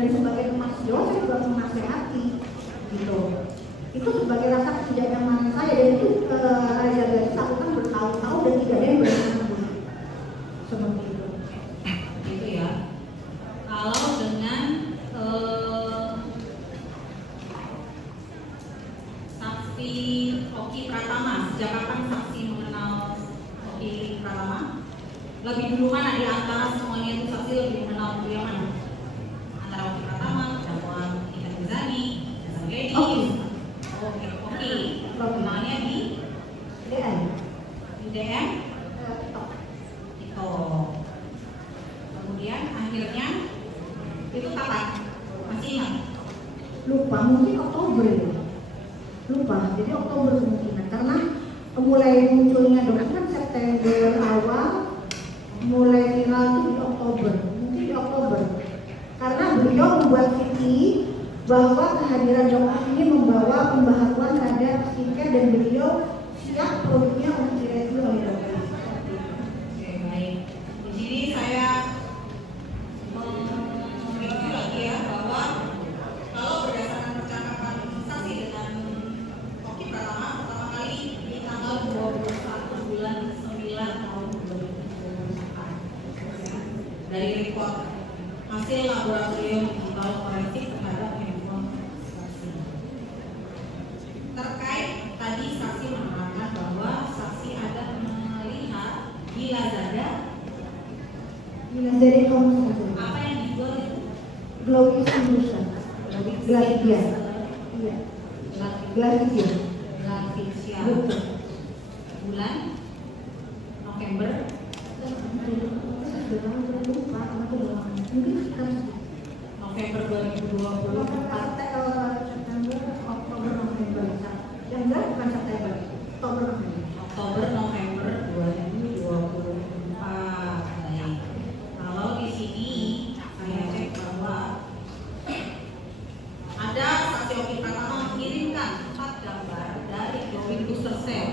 dan sebagai teman sejauh saya juga menasehati gitu. Itu sebagai rasa ketidaknyamanan saya, dan itu Raja Galis aku kan bertahun-tahun dan tidak ada yang berkenan seperti itu. Gitu ya. Kalau dengan saksi Oki Pratama, sejak kapan saksi mengenal Oki Pratama? Lebih dulu mana di antara semuanya itu saksi lebih mengenal beliau mana? Antara Oki Pratama, dakwaan Ikan Mizani, Hasan Lady. Oki. Kenalnya di DM. Di DM? Itu. Kemudian akhirnya itu kapan? Masih ingat? Lupa, mungkin Oktober ya. Lupa, jadi Oktober kemungkinan karena mulai munculnya dokter kan September awal, mulai viral itu di Oktober, mungkin di Oktober. Karena beliau membuat visi bahwa kehadiran dokter ini membawa pembaharuan terhadap skincare dan beliau siap produknya untuk direview oleh dokter. Oke, baik. Di sini saya mereview lagi ya bahwa kalau berdasarkan percakapan saksi dengan Oki Pratama pertama kali di tanggal 21 bulan 9 tahun 2024 dari report hasil laboratorium digital forensik terhadap handphone saksi. Terkait tadi saksi menerangkan bahwa saksi ada melihat di Lazada Dari kamu apa yang dijual itu? Glowing Solution, Glavisia, iya, Glavisia, Glavisia. Bulan November November 2020. September, Oktober, November. Yang enggak bukan September, Oktober, November. Oktober November 2024. Baik. Kalau di sini saya cek bahwa ada saksi Oki Pratama mengirimkan 4 gambar dari glowing booster cell.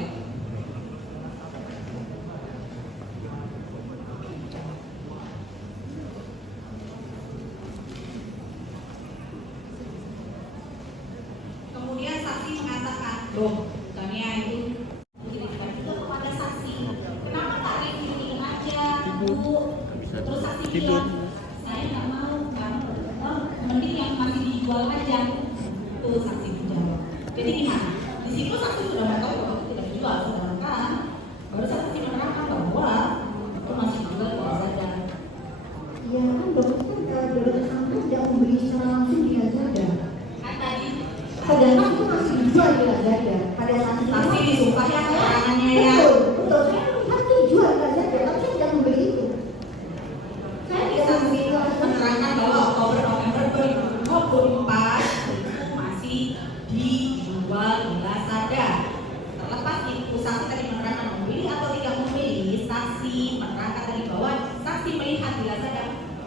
Kemudian saksi mengatakan, loh, bukannya itu mengirimkan juga kepada saksi. Kenapa tak review aja, Bu? Terus saksi bilang, saya nggak mau, mending yang masih dijual aja. Tuh saksi menjawab. Jadi gimana? Di situ saksi sudah tahu bahwa itu tidak dijual, sedangkan baru saksi menerangkan bahwa itu masih dijual di Lazada. Ya kan dokter kan sampai tidak membeli secara langsung di Lazada. Kan tadi Padahal itu masih dijual di Lazada pada saat itu. saksi disumpah ya keterangannya ya. Betul. Saya melihat itu dijual di Lazada, tapi saya tidak membeli itu. Saya tidak membeli itu. Menerangkan bahwa Oktober November 2024 itu masih dijual di Lazada. Terlepas itu saksi tadi menerangkan membeli atau tidak membeli, saksi menerangkan tadi bahwa saksi melihat di Lazada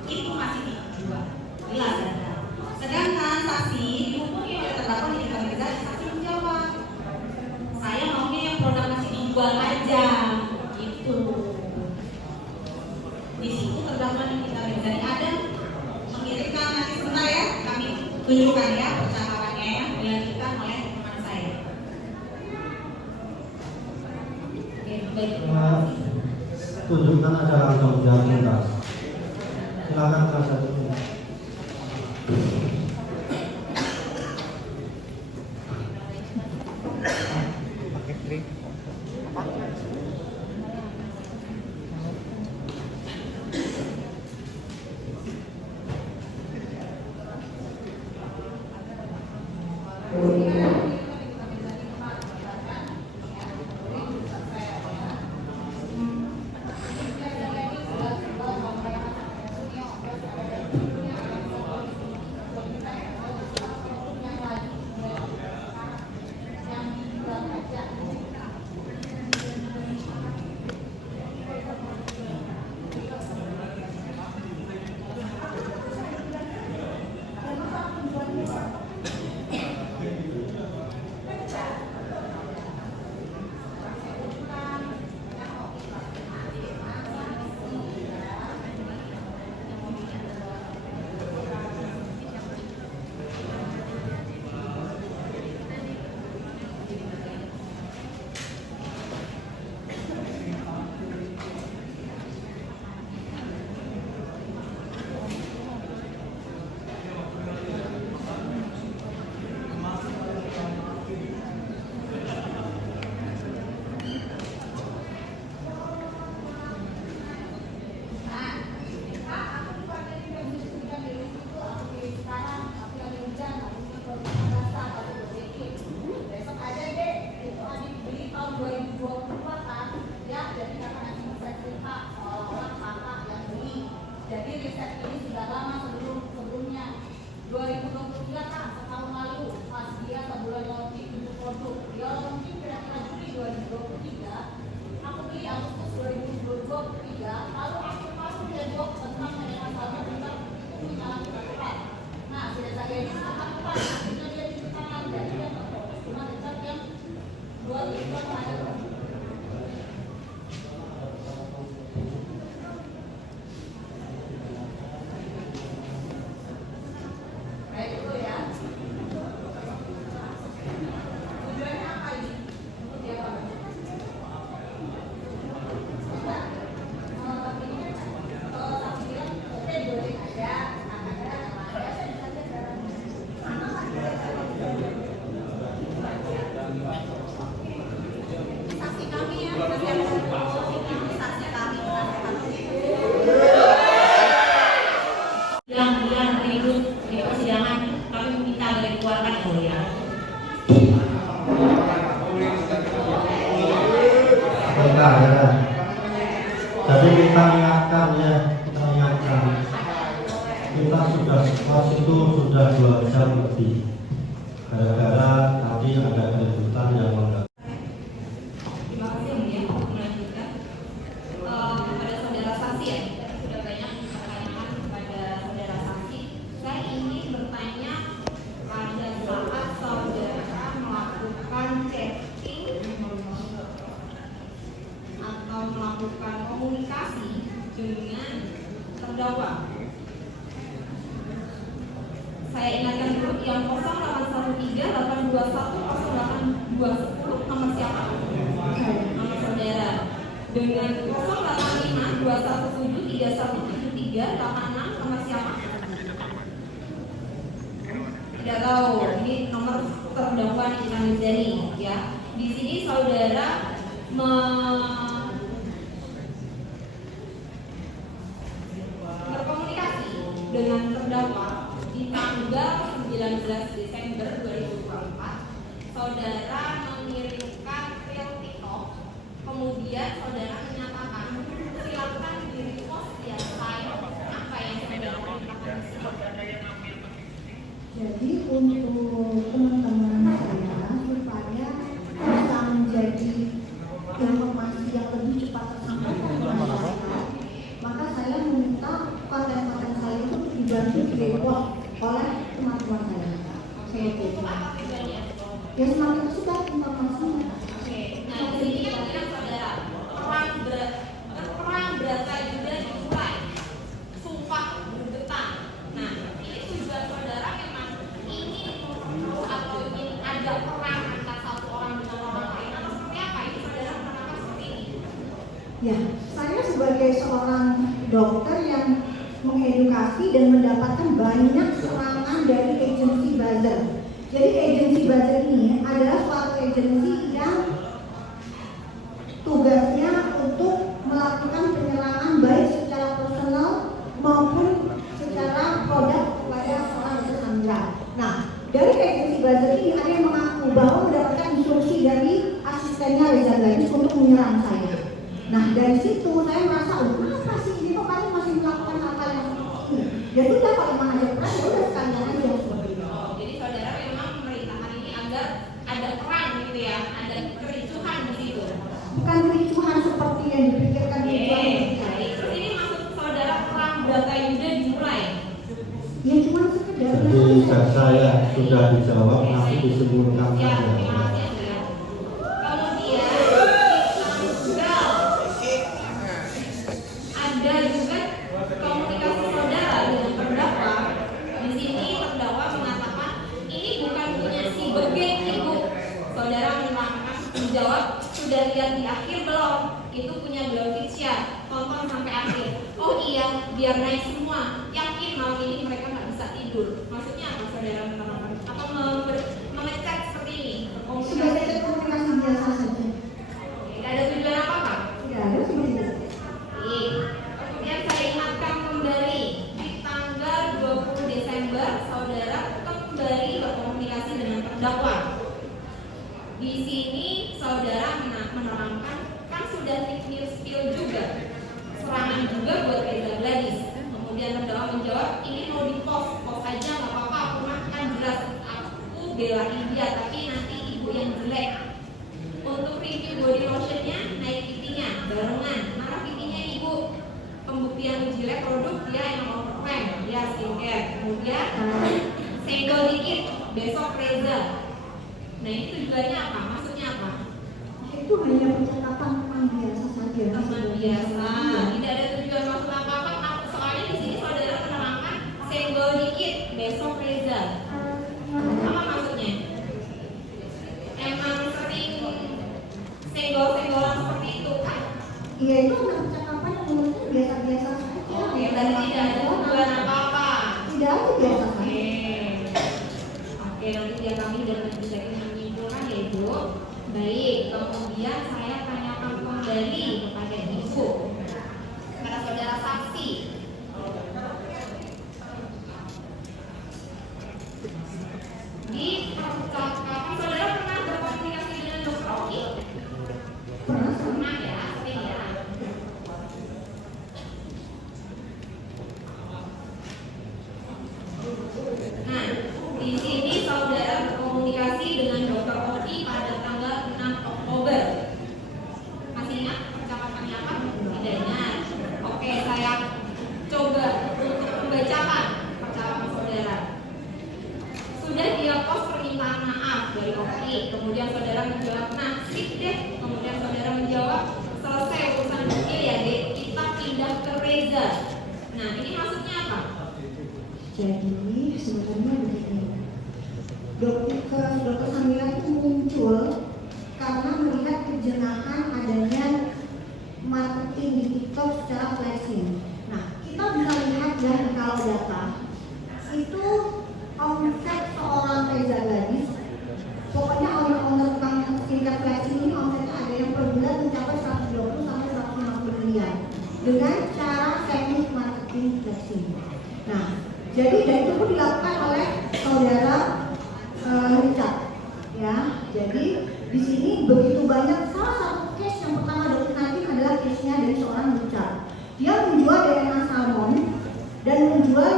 itu masih dijual di Lazada. Sedangkan saksi dihubungi oleh terdakwa di Indonesia, saksi menjawab, saya maunya yang produk masih dijual aja. Itu. Di situ terdakwa di Indonesia ada mengirimkan, nanti sebentar ya kami tunjukkan ya percakapannya yang dilanjutkan oleh teman saya. Oke, baik. Tunjukkan aja langsung jawab tuntas. Silakan saja. yang ribut di persidangan kami meminta agar dikeluarkan yang mulia. Bentar ya. Jadi kita ingatkan ya, kita ingatkan. Kita sudah waktu itu sudah 2 jam lebih. Gara-gara tadi ada keributan yang mengganggu. Terima kasih ya, melanjutkan kepada saudara saksi ya. Sudah banyak pertanyaan kepada saudara saksi. Saya ingin bertanya pada saat saudara melakukan chatting atau melakukan komunikasi dengan terdakwa. Saya ingatkan dulu yang 0813-821-08-210 nomor siapa? Nomor saudara. Dengan 085-217-3173-86 nomor siapa? Tidak tahu. Ini nomor terdakwa Nikita Mirzani ya. Di sini saudara berkomunikasi dengan terdakwa di tanggal 19 Desember 2024. Saudara mengirimkan file TikTok, kemudian saudara menyatakan silakan di repost ya saya apa yang saudara perintahkan di sini. Jadi untuk teman-teman saya supaya bisa menjadi informasi yang lebih cepat tersampaikan ke masyarakat, maka saya meminta konten-konten saya itu dibantu di-repost oleh teman-teman saya. Oke, untuk apa tujuannya? Ya semakin tersebar informasinya. Oke, nah di sini kan bilang saudara perang berata juga dimulai, sumpah bergetar. Nah ini tujuan saudara memang ingin memperkeruh atau ingin ada perang antara satu orang dengan orang lain atau seperti apa? Ini saudara menerangkan seperti ini. Ya, saya sebagai seorang dokter yang mengedukasi dan mendapatkan banyak serangan dari agensi buzzer. Jadi agensi buzzer ini adalah suatu agensi yang tugasnya untuk melakukan penyerangan baik secara personal maupun secara produk kepada seorang tersangka. Nah, dari agensi buzzer ini ada yang mengaku bahwa mendapatkan instruksi dari asistennya Reza Gladys untuk menyerang saya. Nah, dari situ saya merasa, kenapa sih ini kok kalian masih melakukan hal-hal yang seperti ini? Ya sudah, kalau memang ada perang, ya udah sekalian aja yang seperti itu. Jadi saudara memang memerintahkan ini agar ada perang gitu ya, ada kericuhan di situ. Bukan kericuhan seperti yang dipikirkan di Terus ini maksud saudara perang Brata Yuda dimulai. ya cuma sekedar Jadi saya sudah dijawab, nanti disimpulkan Ya, saja. terima kasih ya. Kemudian ada juga komunikasi saudara dengan terdakwa. Di sini terdakwa mengatakan ini bukan punya si Begeng ibu. Saudara menjawab sudah lihat di akhir belum? Itu punya Glowfisya. Tonton sampai akhir. Oh iya, biar naik semua. Yakin malam ini mereka nggak bisa tidur. Maksudnya apa saudara menerangkan? Atau mengecek seperti ini? sebagai komunikasi biasa saja. Tidak ada tujuan apa-apa. Tidak ada seperti itu. Baik. Kemudian saya ingatkan kembali di tanggal 20 Desember saudara kembali berkomunikasi dengan terdakwa. Di sini saudara menerangkan kan sudah news spill juga, serangan juga buat Reza Gladys. Kemudian terdakwa menjawab ini mau di post aja nggak apa-apa, aku mah kan jelas aku belain dia tapi nanti ibu yang jelek. Untuk review body lotionnya naik pipinya barengan, mana pipinya ibu? Pembuktian uji lab produk dia yang overclaim, dia skincare. Kemudian senggol dikit, besok Reza. Nah ini tujuannya apa? Maksudnya apa? itu hanya percakapan teman biasa saja. Teman biasa, tidak ada tujuan maksud apa-apa. Soalnya di sini saudara menerangkan senggol dikit, besok Reza. Apa maksudnya? Emang sering senggol-senggolan seperti itu kan? Iya, itu adalah percakapan yang menurutnya biasa-biasa saja. Oke, berarti tidak ada tujuan apa-apa. Tidak ada biasa saja. Oke, nanti dia kami dapat bisa menyimpulkan ya Ibu. Baik, kemudian saya tanyakan kembali kepada Ibu, kepada saudara saksi. Di percakapan saudara pernah berkomunikasi dengan Dokter Oki? Pernah ya, sering ya. Nah, di sini saudara berkomunikasi dengan Dokter Oki pada tanggal 6 Oktober. Masih ingat percakapannya apa? Tidak ingat. Oke, saya coba untuk membacakan percakapan saudara. Sudah dia pos permintaan maaf dari Oki. Kemudian saudara menjawab, nah sip deh. Kemudian saudara menjawab, selesai urusan bukti ya deh, kita pindah ke Reza. Nah, ini maksudnya apa? Jadi sebenarnya begini, dokter Samira itu muncul karena melihat kejenahan adanya marketing di TikTok secara flashing. Nah, kita bisa lihat ya kalau data itu omset seorang Reza Gadis, pokoknya owner tukang skincare flashing ini omsetnya ada yang per bulan mencapai 120 sampai 150 miliar dengan cara teknik marketing flashing. Nah, jadi dan itu pun dilakukan oleh saudara Richard, ya. Jadi di sini begitu banyak. Salah satu case yang pertama dokter nanti adalah case-nya dari seorang Richard. Dia menjual DNA salmon dan menjual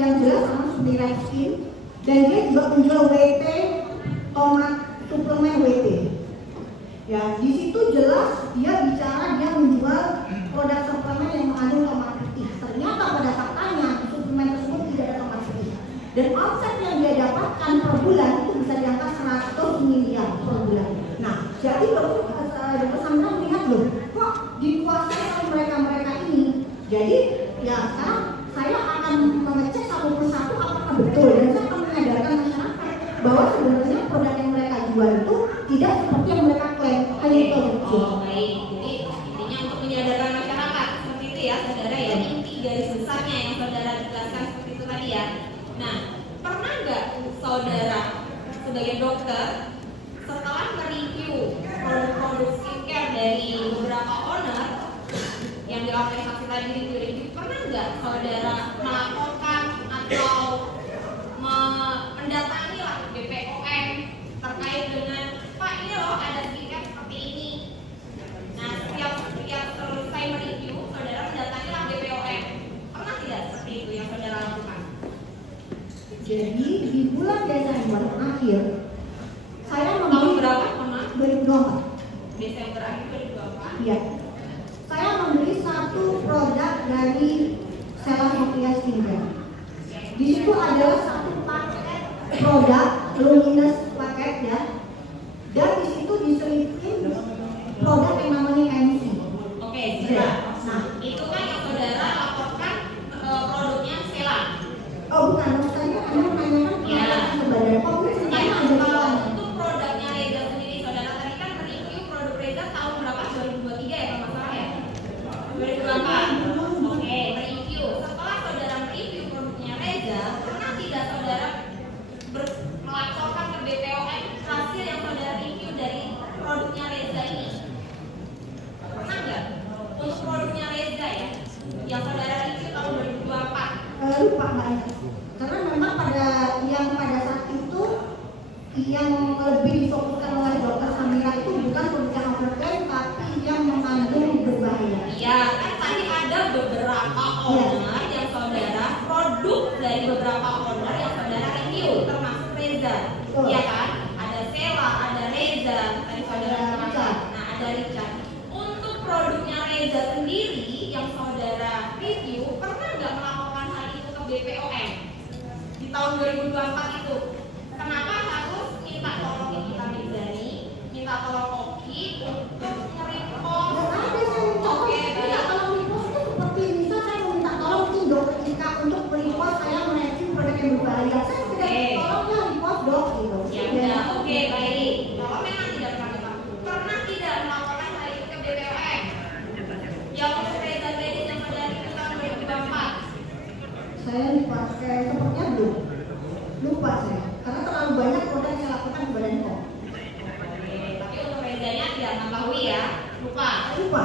yang jelas sama Superior Skin, dan dia juga menjual WT tomat suplemen WT. Ya, di situ jelas dia bicara dia menjual produk suplemen yang mengandung tomat putih. Ternyata pada faktanya suplemen tersebut tidak ada tomat putih. Dan omset yang dia dapatkan per bulan itu bisa di angka 100 miliar per bulan. Nah, jadi dokter Samira melihat loh, kok dikuasai oleh mereka ini. Jadi ya sekarang saya akan mengecek satu persatu apakah betul, dan saya akan menyadarkan masyarakat bahwa sebenarnya produk yang mereka jual itu tidak seperti yang mereka klaim. Hanya itu. Oh baik, jadi intinya untuk menyadarkan masyarakat seperti itu ya saudara ya, inti garis besarnya yang saudara jelaskan seperti itu tadi ya. Nah, pernah nggak saudara sebagai dokter setelah mereview produk-produk skincare dari beberapa owner yang dilakukan saksi tadi review, pernah nggak saudara melaporkan atau mendatangi lah BPOM terkait dengan Pak ini loh ada skincare seperti ini. Nah, setiap selesai mereview saudara mendatangi lah BPOM. Pernah tidak seperti itu yang saudara lakukan? Jadi di bulan Desember akhir saya Tahun membeli berapa? Mana? 2024. Desember akhir 2024. Iya. Saya membeli satu produk dari Sela Sofia Skincare. Di situ adalah satu paket produk luminous paket ya. Dan di situ diselipin produk yang namanya MC. Oke, siap. Nah, itu kan yang saudara laporkan produknya Sela. Oh bukan, maksudnya Anda menanyakan Ya. sebenarnya kok ini sebenarnya ada Kalau jualan. untuk produknya Reza sendiri, saudara tadi kan mereview produk Reza tahun berapa? 2023 ya kalau nggak salah ya? 2024. Oke, mereview. Setelah saudara mereview produknya Reza, pernah tidak saudara melaporkan ke BPOM hasil yang saudara review dari produknya Reza ini? Pernah nggak? Untuk produknya Reza ya, yang saudara review tahun 2024. Lupa banyak. Karena memang pada saat itu yang lebih difokuskan oleh dokter Samira itu bukan produk overklaim tapi yang mengandung berbahaya. Iya, kan tadi ada beberapa owner yang saudara produk dari beberapa owner yang saudara review termasuk Reza. Iya kan? Ada Sela, ada Reza, tadi saudara katakan. Nah, ada Richard. Untuk produknya Reza sendiri yang saudara review, pernah nggak melaporkan hal itu ke BPOM di tahun 2024 itu? Kenapa harus minta tolong Nikita Mirzani, minta tolong Oki untuk Lupa. Lupa.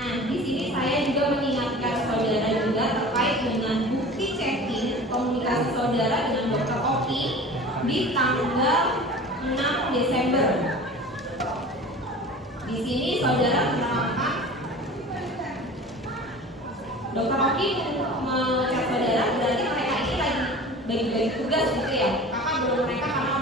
Nah, di sini saya juga mengingatkan saudara juga terkait dengan bukti checking komunikasi saudara dengan Dr. Oki di tanggal 6 Desember. Di sini saudara menerangkan Dr. Oki mengecek saudara, berarti mereka ini lagi bagi-bagi tugas gitu ya. Kakak belum mereka karena